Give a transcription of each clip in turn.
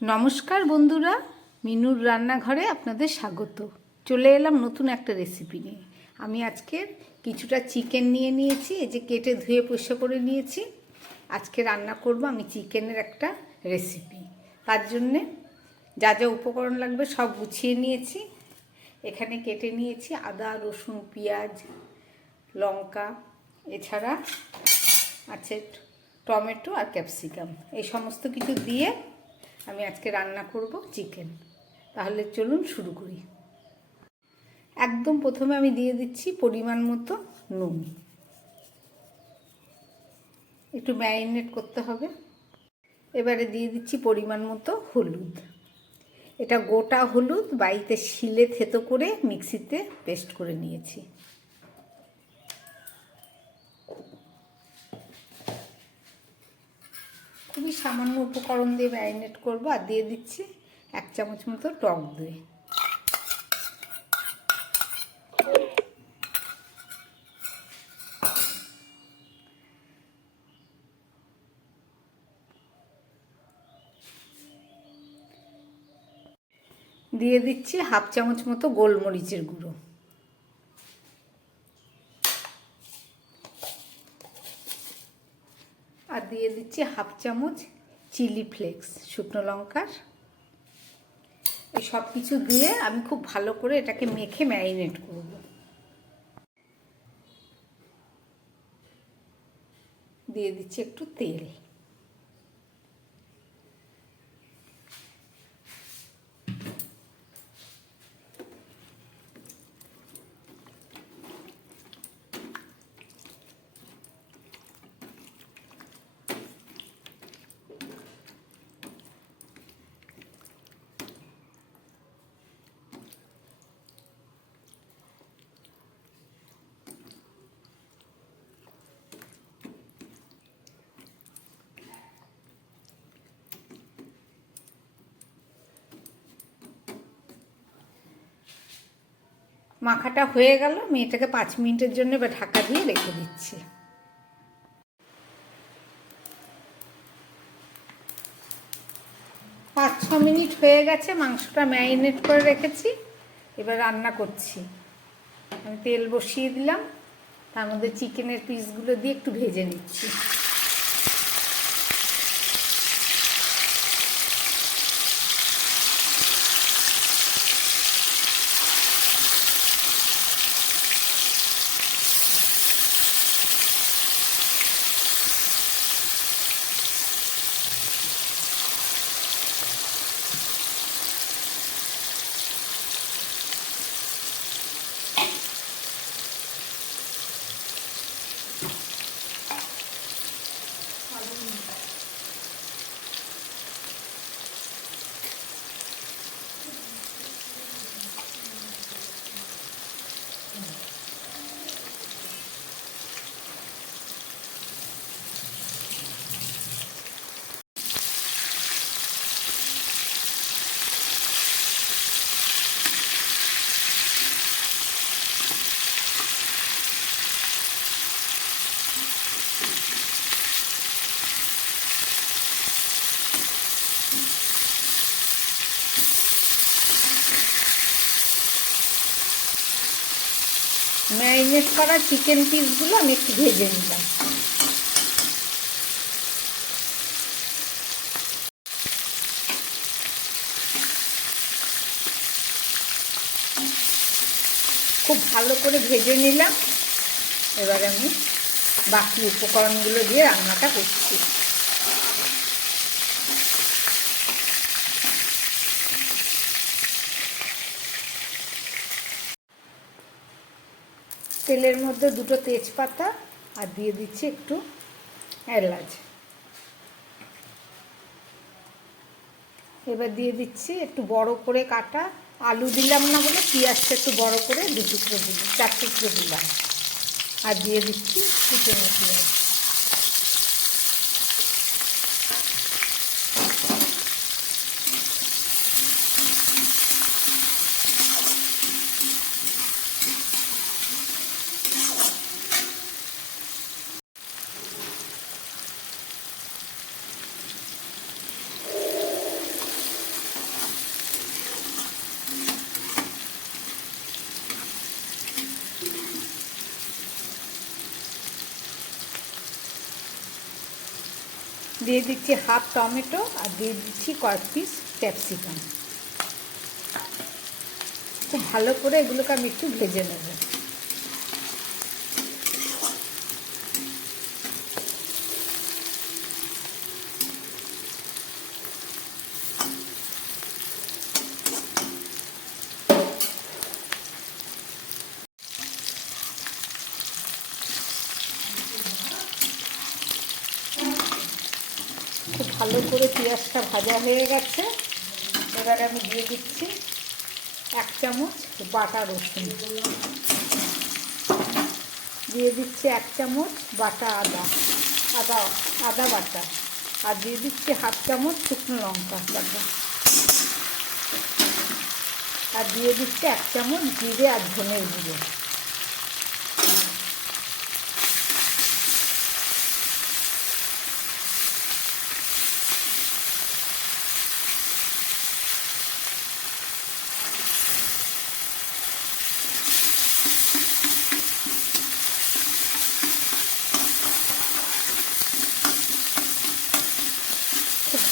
নমস্কার বন্ধুরা, মিনুর রান্নাঘরে আপনাদের স্বাগত। চলে এলাম নতুন একটা রেসিপি নিয়ে। আমি আজকে কিছুটা চিকেন নিয়ে নিয়েছি, এই যে কেটে ধুয়ে পরিষ্কার করে নিয়েছি। আজকে রান্না করব আমি চিকেনের একটা রেসিপি তার জন্যে যা যা উপকরণ লাগবে সব গুছিয়ে নিয়েছি। এখানে কেটে নিয়েছি আদা, রসুন, পেঁয়াজ, লঙ্কা, এছাড়া আছে টমেটো আর ক্যাপসিকাম। এই সমস্ত কিছু দিয়ে আমি আজকে রান্না করব চিকেন। তাহলে চলুন শুরু করি। একদম প্রথমে আমি দিয়ে দিচ্ছি পরিমাণ মতো নুন। একটু ম্যারিনেট করতে হবে। এবারে দিয়ে দিচ্ছি পরিমাণ মতো হলুদ। এটা গোটা হলুদ, বাড়িতে শিলে থেতো করে মিক্সিতে পেস্ট করে নিয়েছি। সামান্য উপকরণ দিয়ে ম্যারিনেট করব আর দিয়ে দিচ্ছি এক চামচ মতো টক দই। দিয়ে দিচ্ছি হাফ চামচ মতো গোলমরিচের গুঁড়ো। আর দিয়ে দিচ্ছি হাফ চামচ চিলি ফ্লেক্স, শুকনো লঙ্কার। এই সব কিছু দিয়ে আমি খুব ভালো করে এটাকে মেখে ম্যারিনেট করব। দিয়ে দিচ্ছি একটু তেল। মাখাটা হয়ে গেল আমি এটাকে পাঁচ মিনিটের জন্য এবার ঢাকা দিয়ে রেখে দিচ্ছি। পাঁচ, ছ মিনিট হয়ে গেছে, মাংসটা ম্যারিনেট করে রেখেছি। এবার রান্না করছি। আমি তেল বসিয়ে দিলাম, তার মধ্যে চিকেনের পিসগুলো দিয়ে একটু ভেজে নিচ্ছি। ম্যারিনেট করা চিকেন পিসগুলো আমি একটু ভেজে নিলাম। খুব ভালো করে ভেজে নিলাম। এবার আমি বাকি উপকরণগুলো দিয়ে রান্নাটা করছি। তেলের মধ্যে দুটো তেজপাতা আর দিয়ে দিচ্ছি একটু এলাচ। এবার দিয়ে দিচ্ছি একটু বড় করে কাটা। আলু দিলাম না বলে পেঁয়াজটা একটু বড় করে দু করে দিলাম, চার টুকরো দিলাম। আর দিয়ে দিচ্ছি চিকেন পেঁয়াজ। দিয়ে দিচ্ছি হাফ টমেটো আর দিয়ে দিচ্ছি কয়েক পিস ক্যাপসিকাম। ভালো করে এগুলোকে আমি একটু ভেজে নেব। খুব ভালো করে পেঁয়াজটা ভাজা হয়ে গেছে। এবারে আমি দিয়ে দিচ্ছি এক চামচ বাটা রসুন। দিয়ে দিচ্ছি এক চামচ বাটা আদা আদা আদা বাটা। আর দিয়ে দিচ্ছি হাফ চামচ শুকনো লঙ্কা বাটা। আর দিয়ে দিচ্ছি এক চামচ জিরে আর ধনের গুঁড়ো।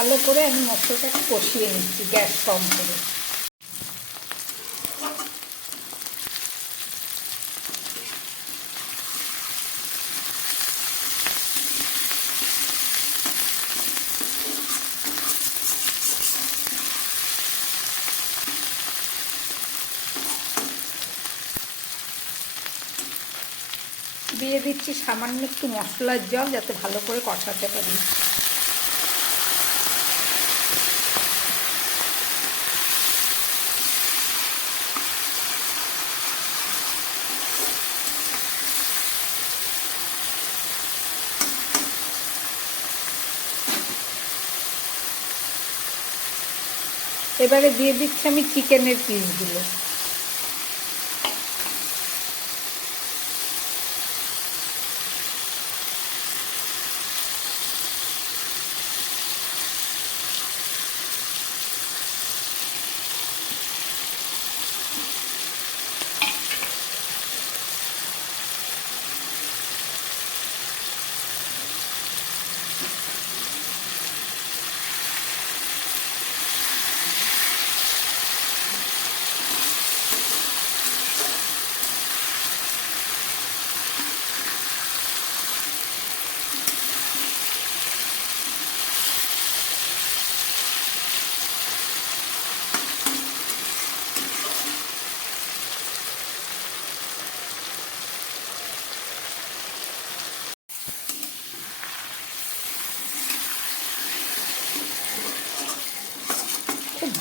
ভালো করে আমি মশলাটাকে কষিয়ে নিচ্ছি, গ্যাস কম করে। দিয়ে দিচ্ছি সামান্য একটু মশলার জল, যাতে ভালো করে কষাতে পারি এবারে দিয়ে দিচ্ছি আমি চিকেনের পিসগুলো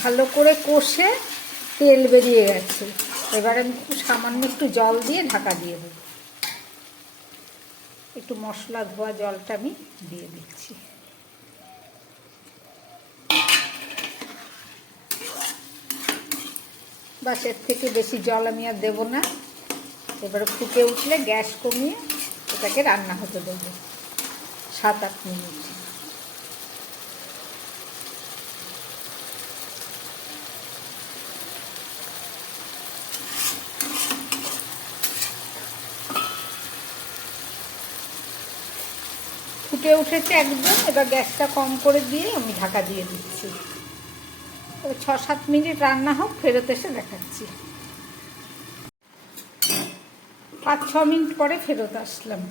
ভালো করে কষে তেল বেরিয়ে গেছে। এবার আমি খুব সামান্য একটু জল দিয়ে ঢাকা দিয়ে দেবো। একটু মশলা ধোয়া জলটা আমি দিয়ে দিচ্ছি। বাস, এর থেকে বেশি জল আমি আর দেবো না। এবারে ফুটে উঠলে গ্যাস কমিয়ে এটাকে রান্না হতে দেবো। সাত আট মিনিট। ফুটে উঠেছে একদম, এবার গ্যাসটা কম করে দিয়ে আমি ঢাকা দিয়ে দিচ্ছি। ছ সাত মিনিট রান্না হোক, ফেরত এসে দেখাচ্ছি। পাঁচ ছ মিনিট পরে ফেরত আসলাম।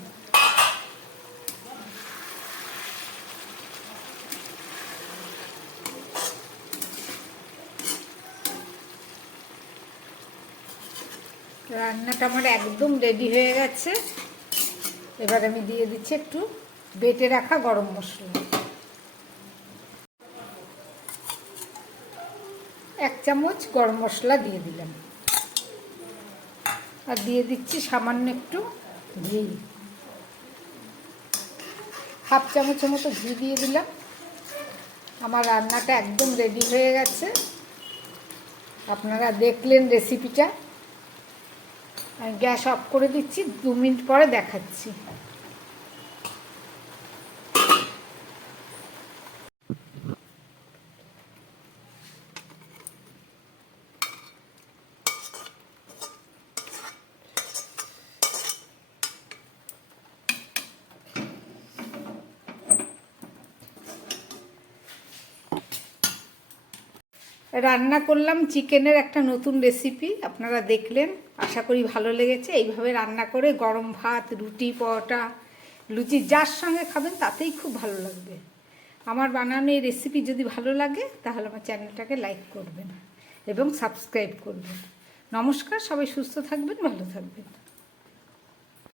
রান্নাটা আমার একদম রেডি হয়ে গেছে। এবার আমি দিয়ে দিচ্ছি একটু বেটে রাখা গরম মশলা। এক চামচ গরম মশলা দিয়ে দিলাম। আর দিয়ে দিচ্ছি সামান্য একটু ঘি। হাফ চামচের মতো ঘি দিয়ে দিলাম। আমার রান্নাটা একদম রেডি হয়ে গেছে। আপনারা দেখলেন রেসিপিটা গ্যাস অফ করে দিচ্ছি, দু মিনিট পরে দেখাচ্ছি। রান্না করলাম চিকেনের একটা নতুন রেসিপি আপনারা দেখলেন, আশা করি ভালো লেগেছে। এইভাবে রান্না করে গরম ভাত, রুটি, পরোটা, লুচি যার সঙ্গে খাবেন তাতেই খুব ভালো লাগবে। আমার বানানো এই রেসিপি যদি ভালো লাগে, তাহলে আমার চ্যানেলটাকে লাইক করবেন এবং সাবস্ক্রাইব করবেন। নমস্কার, সবাই সুস্থ থাকবেন, ভালো থাকবেন।